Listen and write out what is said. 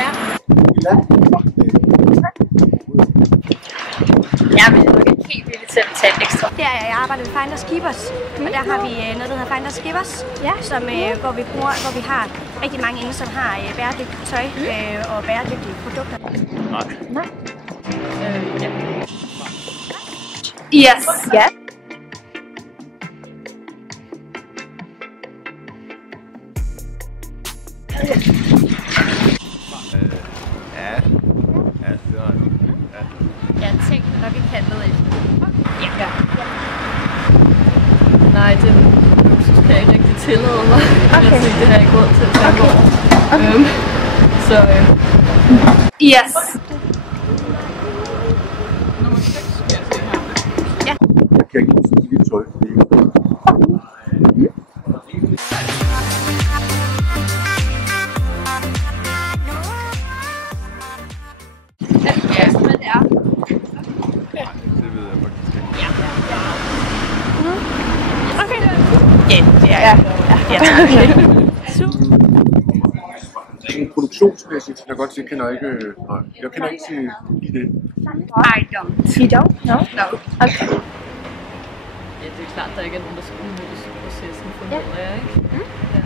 Ja. Jeg er nok ikke helt villig til at betale ekstra. Jeg arbejder ved Finders Keepers, og der har vi noget, der hedder Finders Keepers, som, hvor vi har rigtig mange inde, som har bæredygtigt tøj og bæredygtige produkter. Nej. Ja. Yes. Ja. Jeg tænkte, når vi kan noget efter. Ja. Nej, det kan jeg ikke rigtig tillade mig. Okay. Jeg tænkte, det har jeg ikke råd til at gå. Så yes. Nummer 6 skal jeg se her. Ja. Jeg kan ikke lide lidt tøj. Produktionsmæssigt, jeg godt sige, kender ikke, jeg kender ikke til det. I don't. You don't? No? No. Okay. Ja, det er klart, der ikke er nogen, der skal udnyttes i processen for noget, ikke? Ja.